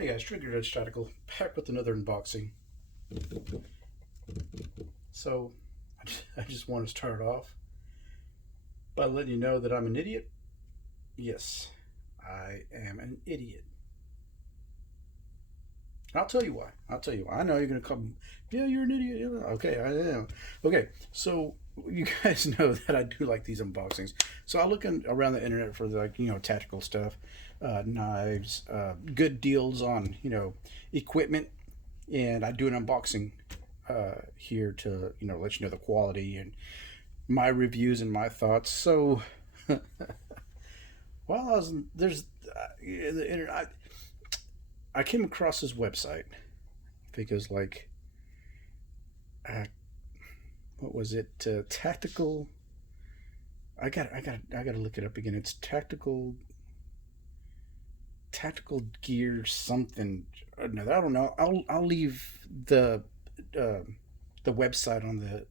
Hey guys, Trigger Edge Tactical, back with another unboxing. So, I just want to start off by letting you know that I'm an idiot. Yes, I am an idiot. I'll tell you why. I'll tell you why. I know you're going to come, yeah, you're an idiot. Yeah, okay, I am. Okay, so you guys know that I do like these unboxings. So I look around the internet for tactical stuff, knives, good deals on, equipment, and I do an unboxing here to let you know the quality and my reviews and my thoughts. So while I was there's the internet, I came across this website because uh, what was it? Tactical. I got to look it up again. It's tactical gear something. No, I don't know. I'll leave uh, the website on the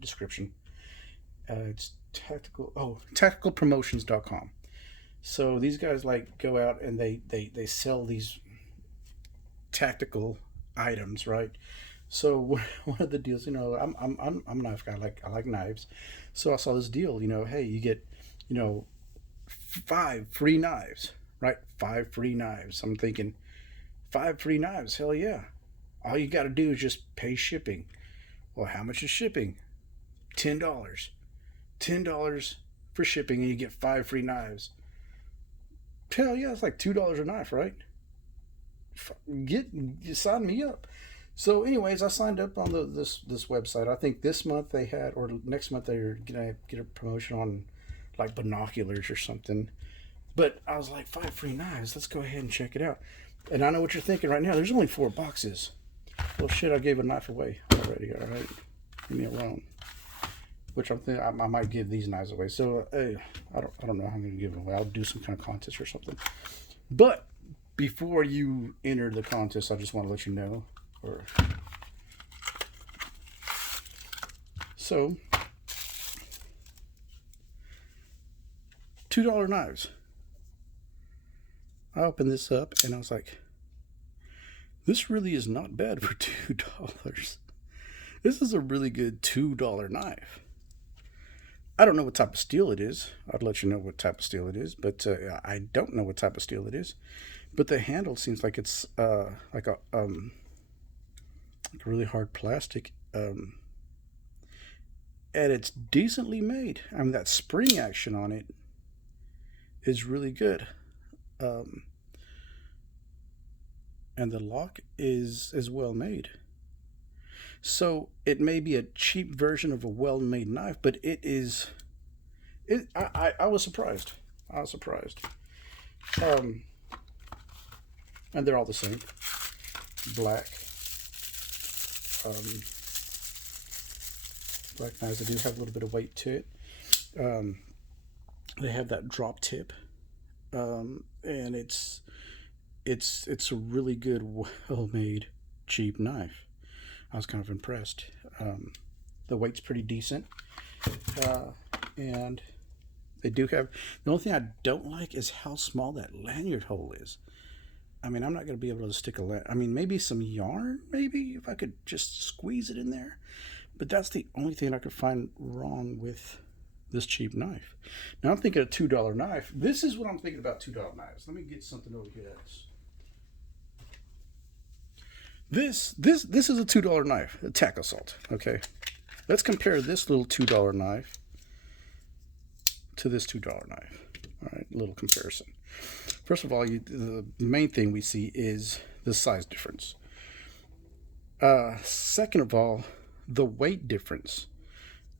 description. It's tacticalpromotions.com. So these guys go out and they sell these tactical items, right? So one of the deals, I'm a knife guy. I like knives. So I saw this deal. Hey, you get you know 5 free knives, right? 5 free knives. I'm thinking 5 free knives. Hell yeah! All you got to do is just pay shipping. Well, how much is shipping? $10. $10 for shipping, and you get 5 free knives. Hell yeah, it's like $2 a knife, right? Get sign me up. So, anyways, I signed up on this website. I think this month they had, or next month they're gonna get a promotion on like binoculars or something. But I was like, 5 free knives. Let's go ahead and check it out. And I know what you're thinking right now. There's only 4 boxes. Well, shit, I gave a knife away already. All right, leave me alone. Which I'm thinking I might give these knives away. So hey, I don't know how I'm gonna give them away. I'll do some kind of contest or something. But before you enter the contest, I just want to let you know. Or so $2 knives. I opened this up and I was like, this really is not bad for $2. This is a really good $2 knife. I don't know what type of steel it is. I'd let you know what type of steel it is, but I don't know what type of steel it is. But the handle seems like it's like a really hard plastic, and it's decently made. I mean, that spring action on it is really good, um, and the lock is well made. So it may be a cheap version of a well-made knife, but it is. I was surprised. I was surprised. Um, and they're all the same, black. Um, Black knives. They do have a little bit of weight to it. Um, they have that drop tip, and it's a really good, well-made, cheap knife. I was kind of impressed. The weight's pretty decent, uh, and they do have. The only thing I don't like is how small that lanyard hole is. I mean, I'm not going to be able to stick I mean, maybe some yarn, maybe if I could just squeeze it in there. But that's the only thing I could find wrong with this cheap knife. Now I'm thinking a $2 knife. This is what I'm thinking about $2 knives. Let me get something over here. This is a $2 knife, a tack assault. Okay, let's compare this little $2 knife to this $2 knife. All right, a little comparison. First of all, the main thing we see is the size difference. Second of all, the weight difference.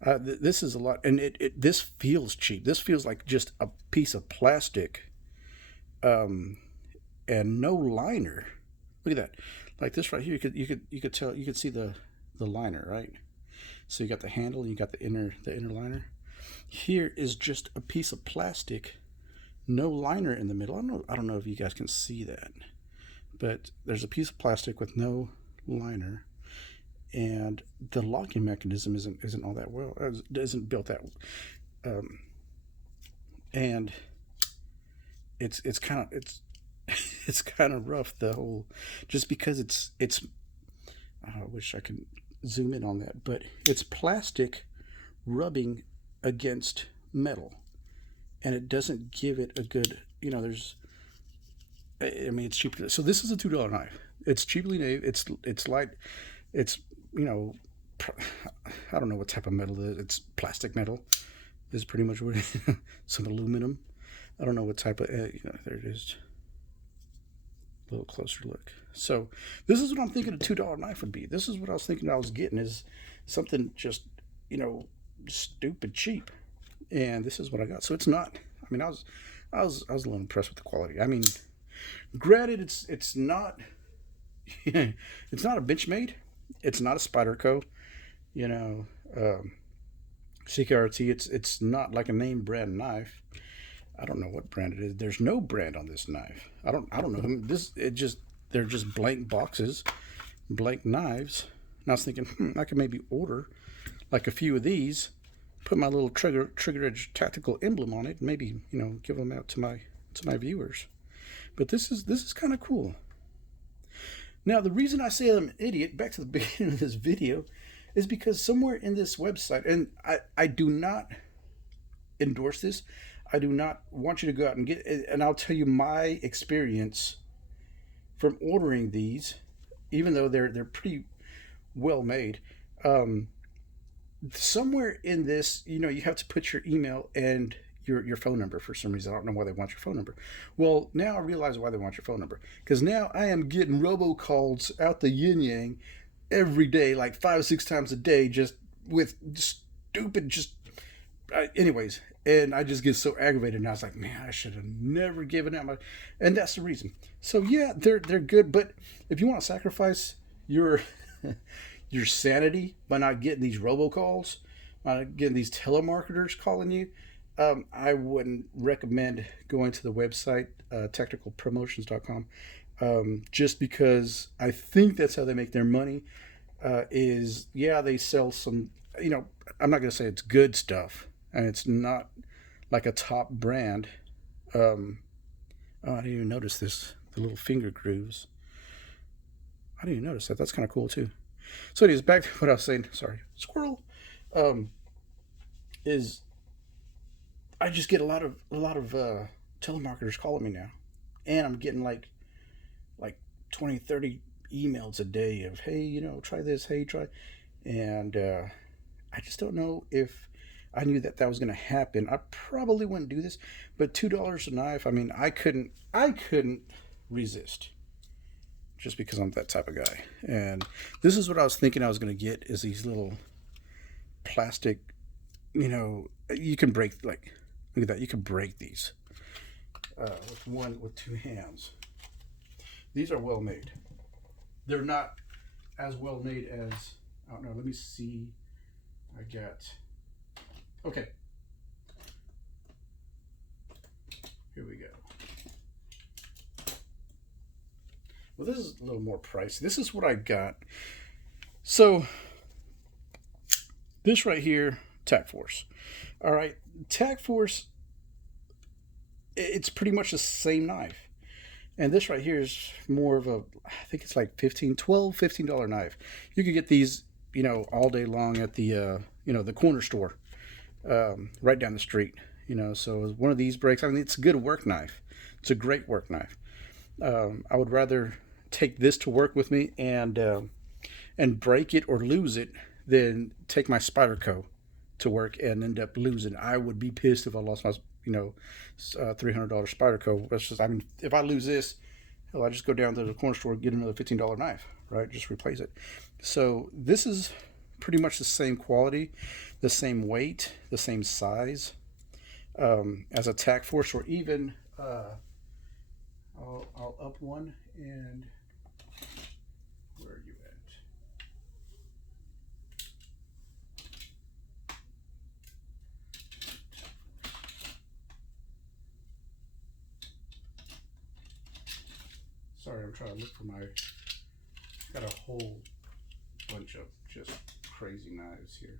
This is a lot, and this feels cheap. This feels like just a piece of plastic, um, and no liner. Look at that. Like this right here, you could see the liner, right? So you got the handle, and you got the inner liner. Here is just a piece of plastic, no liner in the middle. I don't know if you guys can see that, but there's a piece of plastic with no liner, and the locking mechanism isn't all that well. Isn't built that, and it's kind of It's kind of rough, the whole, just because it's I wish I could zoom in on that, but it's plastic rubbing against metal, and it doesn't give it a good, there's, I mean, it's cheap. So this is a $2 knife. It's cheaply made. It's light. It's, you know, I don't know what type of metal it is. It's plastic metal. Is pretty much what it is. Some aluminum. I don't know what type of. There it is. A little closer look. So this is what I'm thinking a $2 knife would be. This is what I was thinking I was getting, is something just, stupid cheap, and this is what I got. So it's not. I mean, I was a little impressed with the quality. I mean, granted, it's not it's not a Benchmade, it's not a Spyderco, you know, CKRT. It's not like a name brand knife. I don't know what brand it is. There's no brand on this knife. I don't know. They're just blank boxes, blank knives. And I was thinking, I could maybe order like a few of these, put my little trigger edge tactical emblem on it, and maybe give them out to my viewers. But this is kind of cool. Now, the reason I say I'm an idiot, back to the beginning of this video, is because somewhere in this website, and I do not endorse this. I do not want you to go out and get it. And I'll tell you my experience from ordering these, even though they're pretty well made. Somewhere in this, you have to put your email and your phone number for some reason. I don't know why they want your phone number. Well, now I realize why they want your phone number. Because now I am getting robocalls out the yin yang every day, like 5 or 6 times a day, just with stupid, anyways. And I just get so aggravated. And I was like, man, I should have never given out my. And that's the reason. So yeah, they're good. But if you want to sacrifice your your sanity by not getting these robocalls, getting these telemarketers calling you, I wouldn't recommend going to the website, tacticalpromotions.com, just because I think that's how they make their money. They sell some, I'm not going to say it's good stuff, and it's not like a top brand. I didn't even notice this, the little finger grooves. I didn't even notice that. That's kind of cool too. So anyways, back to what I was saying. Sorry, squirrel. Is I just get a lot of telemarketers calling me now, and I'm getting like 20, 30 emails a day of, hey, try this, hey, try, and I just don't know if I knew that was going to happen. I probably wouldn't do this, but $2 a knife. I mean, I couldn't resist, just because I'm that type of guy. And this is what I was thinking I was going to get, is these little plastic, you can break, like, look at that, you can break these with 2 hands. These are well made. They're not as well made as, I don't know, let me see. Okay. Here we go. Well, this is a little more pricey. This is what I got. So, this right here, Tac Force. All right, Tac Force, it's pretty much the same knife. And this right here is more of a, I think it's like $15 knife. You could get these, all day long at the, the corner store, right down the street. So one of these breaks, I mean, it's a good work knife. It's a great work knife. I would rather take this to work with me and break it or lose it than take my Spyderco to work and end up losing. I would be pissed if I lost my $300 Spyderco. That's just, I mean, if I lose this, hell, I just go down to the corner store and get another $15 knife, right? Just replace it. So this is pretty much the same quality, the same weight, the same size as a Tac Force, or even I'll up one, and where are you at? Sorry, I'm trying to look for got a whole bunch of just crazy knives here.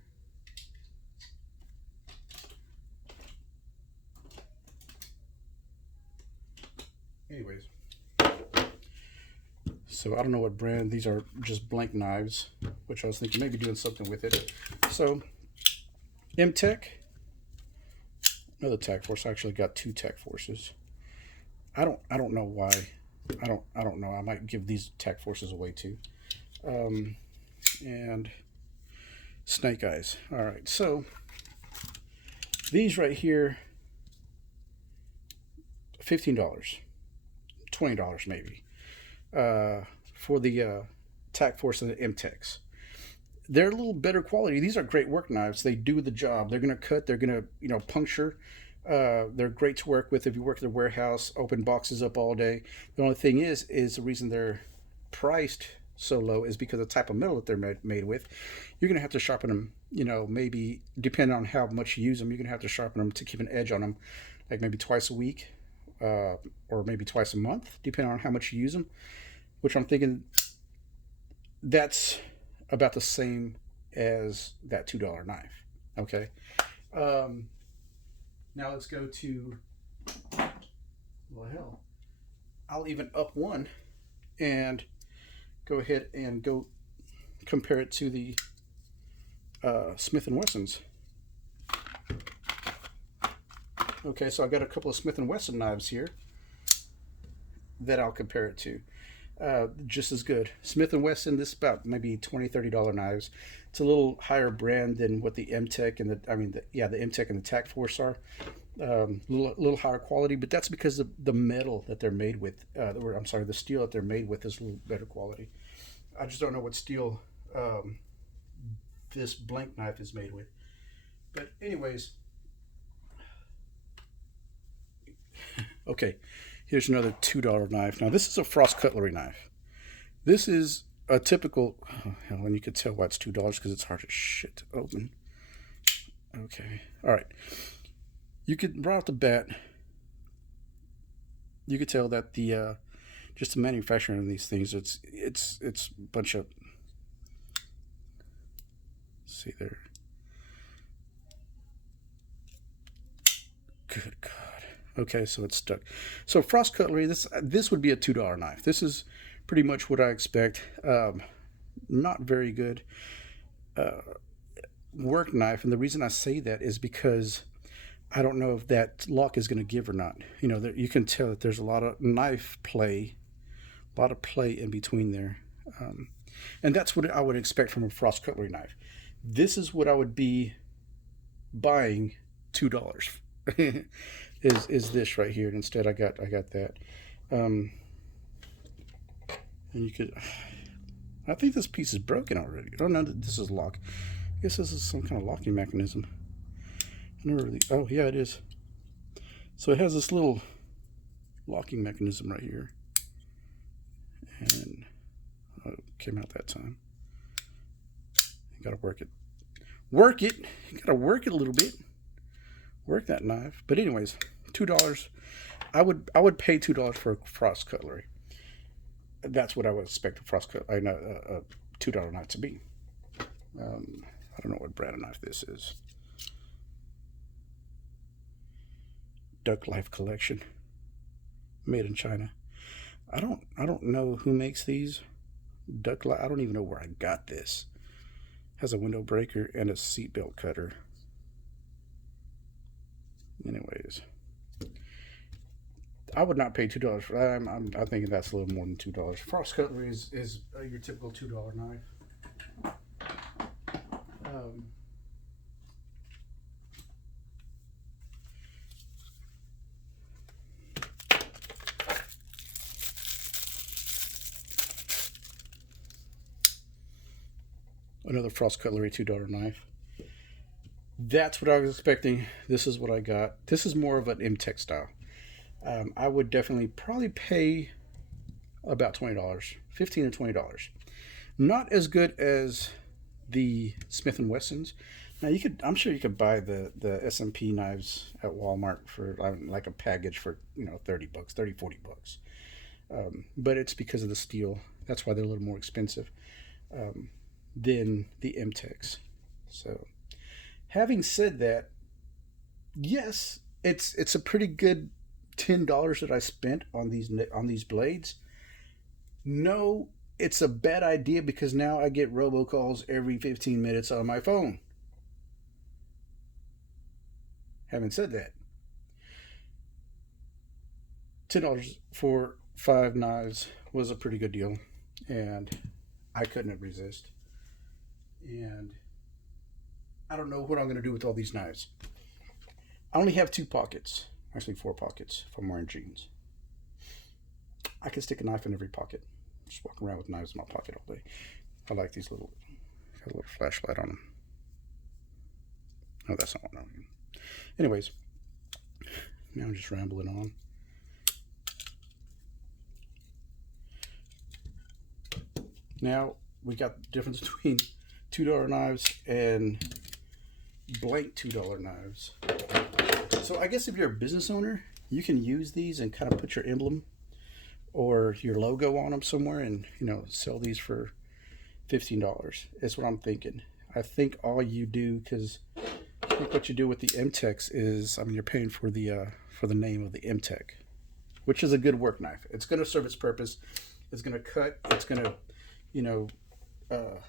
Anyways, So I don't know what brand. These are just blank knives, which I was thinking maybe doing something with it. So M-Tech, another Tech Force. I actually got two Tech Forces. I don't know why. I don't know. I might give these Tech Forces away too. And Snake Eyes. All right. So these right here, $15, $20 maybe, for the Tac Force and the M-Techs. They're a little better quality. These are great work knives. They do the job. They're going to cut. They're going to puncture. They're great to work with if you work at a warehouse, open boxes up all day. The only thing is the reason they're priced so low is because of the type of metal that they're made with. You're going to have to sharpen them, maybe depending on how much you use them, you're going to have to sharpen them to keep an edge on them, like maybe twice a week, or maybe twice a month, depending on how much you use them, which I'm thinking that's about the same as that $2 knife. Okay. Now let's go to, well, hell, I'll even up one and go ahead and go compare it to the Smith & Wessons. Okay, so I've got a couple of Smith & Wesson knives here that I'll compare it to. Just as good. Smith & Wesson, this is about maybe $20, $30 knives. It's a little higher brand than what the M-Tech and the M-Tech and the Tac Force are. Little higher quality, but that's because of the metal that they're made with. The steel that they're made with is a little better quality. I just don't know what steel this blank knife is made with. But anyways, okay, here's another $2 knife. Now this is a Frost cutlery knife. This is a typical, and you could tell why it's $2 because it's hard as shit to open. Okay, all right. You could, right off the bat, you could tell that the just the manufacturing of these things, it's a bunch of, see there. Good God. Okay, so it's stuck. So Frost cutlery, this would be a $2 knife. This is pretty much what I expect. Not very good work knife, and the reason I say that is because I don't know if that lock is going to give or not. You can tell that there's a lot of knife play, a lot of play in between there. And that's what I would expect from a Frost cutlery knife. This is what I would be buying $2 is this right here. Instead, I got that. And you could, I think this piece is broken already. I don't know that this is lock. I guess this is some kind of locking mechanism. Oh yeah, it is. So it has this little locking mechanism right here, and it came out that time. You gotta work it. You gotta work it a little bit. Work that knife. But anyways, $2. I would pay $2 for a Frost cutlery. That's what I would expect a Frost cutlery, a $2 knife to be. I don't know what brand of knife this is. Duck Life Collection, made in China. I don't know who makes these. Duck Life. I don't even know where I got this. Has a window breaker and a seatbelt cutter. Anyways, I would not pay $2 for that. I'm thinking that's a little more than $2. Frost cutlery is your typical $2 knife. Another Frost cutlery $2 knife. That's what I was expecting. This is what I got. This is more of an M-Tech style. I would definitely probably pay about $20, $15 to $20. Not as good as the Smith & Wessons. Now I'm sure you could buy the SMP knives at Walmart for like a package for $30, $40. But it's because of the steel. That's why they're a little more expensive than the M-Techs. So, having said that, yes, it's a pretty good $10 that I spent on these blades. No, it's a bad idea because now I get robocalls every 15 minutes on my phone. Having said that, $10 for 5 knives was a pretty good deal, and I couldn't resist. And I don't know what I'm going to do with all these knives. I only have 2 pockets, actually 4 pockets if I'm wearing jeans. I can stick a knife in every pocket. Just walk around with knives in my pocket all day. I like these little, got a little flashlight on them. Oh, that's not what I mean. Anyways, now I'm just rambling on. Now we got the difference between $2 knives and blank $2 knives. So I guess if you're a business owner, you can use these and kind of put your emblem or your logo on them somewhere, and sell these for $15. That's what I'm thinking. I think all you do, because I think what you do with the M-Tex is, you're paying for the name of the M-Tech, which is a good work knife. It's going to serve its purpose. It's going to cut. It's going to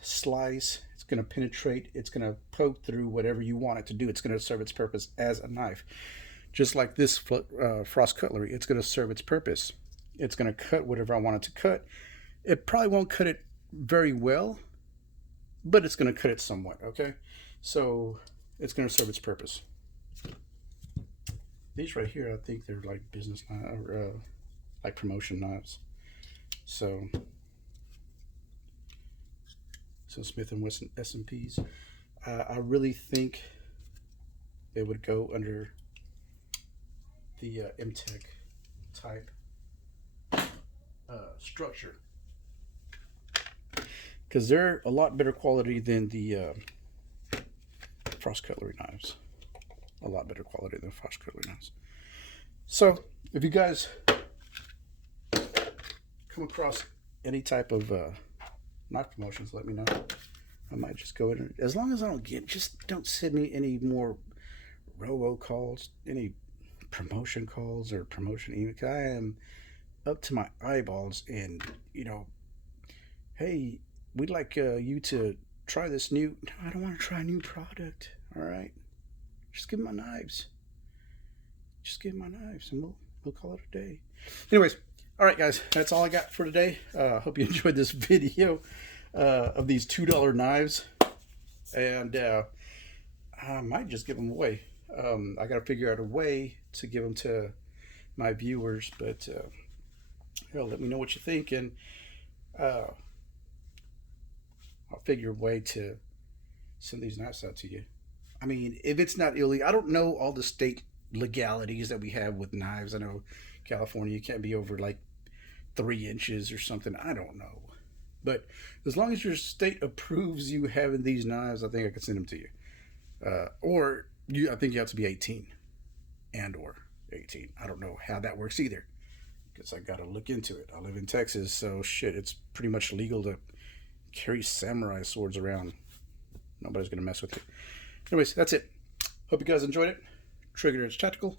slice, it's going to penetrate, it's going to poke through whatever you want it to do. It's going to serve its purpose as a knife. Just like this Frost cutlery, it's going to serve its purpose. It's going to cut whatever I want it to cut. It probably won't cut it very well, but it's going to cut it somewhat, okay? So it's going to serve its purpose. These right here, I think they're like business knives, or like promotion knives. So Smith & Wesson S&Ps. I really think they would go under the M-Tech type structure, because they're a lot better quality than the Frost cutlery knives. A lot better quality than Frost cutlery knives. So if you guys come across any type of knife promotions, let me know. I might just go in, as long as I don't send me any more robocalls, any promotion calls or promotion emails. I am up to my eyeballs in, hey, we'd like you to try this new. No, I don't want to try a new product. All right, just give me my knives. Just give me my knives, and we'll call it a day. Anyways, all right, guys, that's all I got for today. Hope you enjoyed this video of these $2 knives, and I might just give them away. I got to figure out a way to give them to my viewers, but let me know what you think, and I'll figure a way to send these knives out to you. If it's not illegal, I don't know all the state legalities that we have with knives. I know California, you can't be over like 3 inches or something. I don't know, but as long as your state approves you having these knives, I think I can send them to you. I think you have to be 18 or 18. I don't know how that works either, because I got to look into it. I live in Texas, so shit, it's pretty much legal to carry samurai swords around. Nobody's gonna mess with you. Anyways, that's it. Hope you guys enjoyed it. Trigger Nerds Tactical.